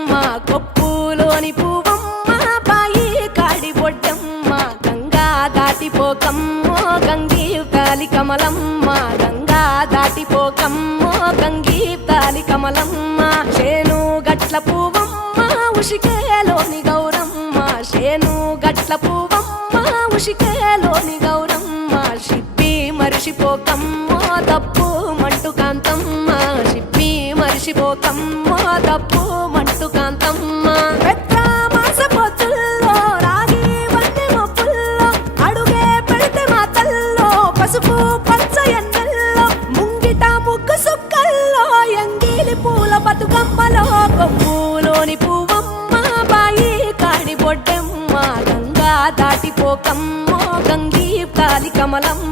బొడ్డెమ్మ కొప్పులోని పువ్వమ్మ బాయి కాడి బొడ్డెమ్మ గంగా దాటిపోకమ్మో గంగీ తాలి కమలమ్మ గంగా దాటిపోకమ్మో గంగీ తాలి కమలమ్మ చేను గట్ల పువ్వమ్మ ఉషికేలోని గౌరమ్మ చేను గట్ల పువ్వమ్మ ఉషికేలోని గౌరమ్మ షిప్పి మరిషిపోకమ్మో తప్పు మంటు కాంతమ్మ షిప్పి మరిషిపోకమ్మో తప్పు మంటు కాంతమ్మ పెద్ద మాస పొత్తుల్లో రాగి వంటి మొప్పుల్లో అడుగే పెడితే మాతల్లో పసుపు పచ్చ ఎన్నెల్లో ముంగిట ముగ్గు సుక్కల్లో ఎంగిలి పూల బతుకమ్మలో కొమ్ములోని పువ్వమ్మ బాయి కాడి బొడ్డెమ్మ గంగా దాటిపోకమ్మో గంగీ తాలి కమలమ్మ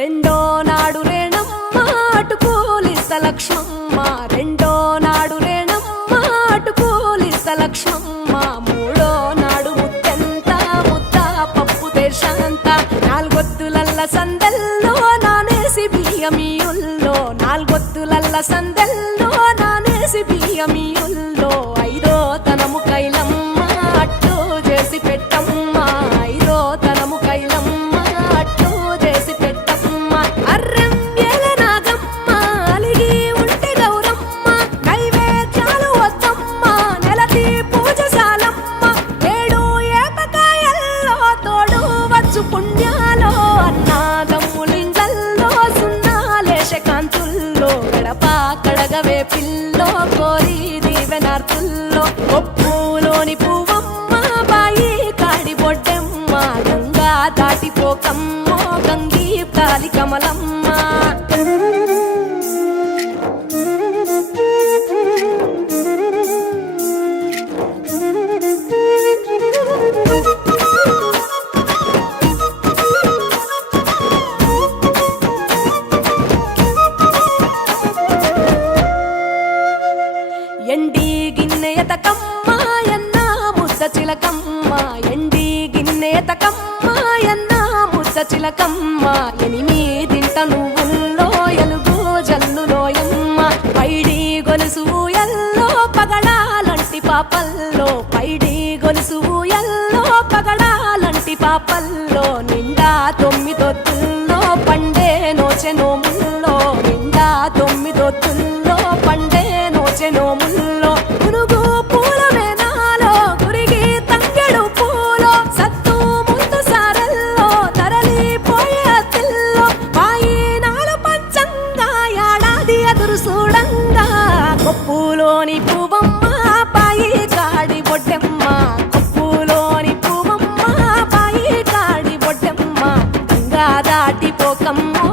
రెండో నాడు రేణమ్మ అటుకూలిస్త లక్ష్మమ్మ రెండో నాడు రేణమ్మ అటుకూలిస్త లక్ష్మమ్మ మూడో నాడు ముత్తెంత ముద్ద పప్పు దేశంత నాలుగొత్తులల్ల సందెల్లో నానేసి బియ్యమియుల్లో నాలుగొత్తులల్ల సందెల్లో నానేసి బియ్యమియుల్లో ఐదో తనము కైలమ్మ అట్టు చేసి పెట్టమ్మ ఐదో తనము కైలమ్మ అట్టు చేసి పెట్టమ్మ అర్రం ఏల నాగమ్మ అలిగి ఉంటే గౌరమ్మ నైవేద్యాలు వద్దమ్మ నెలతి పూజశాలమ్మ ఏడు ఏపకాయల్లో తోడు వచ్చు పుణ్యాలో అన్నాగమ్ములింగల్లో సున్నాలేశ కాంతుల్లో గడప కడగవే పిల్లో కోరి దీవెనార్తుల్లో కొప్పులోని పువ్వమ్మ బాయి కాడి బొడ్డెమ్మ గంగా దాటిపోకమ్మో గంగీ తాలి కమలమ్మ ఎండి గిన్నె ఎతకమ్మ ఎన్న ముద్ద చిలకమ్మ ఎండి గిన్నె ఎతకమ్మ ఎన్న ముద్ద చిలకమ్మ ఎనిమిదింట నువ్వుల్లో ఎలుగు జల్లులోయమ్మ పైడి గొలుసు ఎల్లో పగడాలంటి పాపల్లో పైడి గొలుసు ఎల్లో పగడాలంటి పాపల్లో నిండా తొమ్మిదొత్తుల్లో పండే నోచె నోముల్లో నిండా తొమ్మిదొత్తుల్లో పండే నోచె నోముల్లో పునుగు పూల వేనాలో గురిగి తంగెడు పూలో సత్తు ముందు సారల్లో తరలిపోయే అత్తిల్లో పాయినాలు పంచంగా ఏడాది ఎదురు చూడంగా కొప్పులోని పువ్వమ్మ బాయి కాడి బొడ్డెమ్మ కొప్పులోని పువ్వమ్మ బాయి కాడి బొడ్డెమ్మ గంగా దాటిపోకమ్మో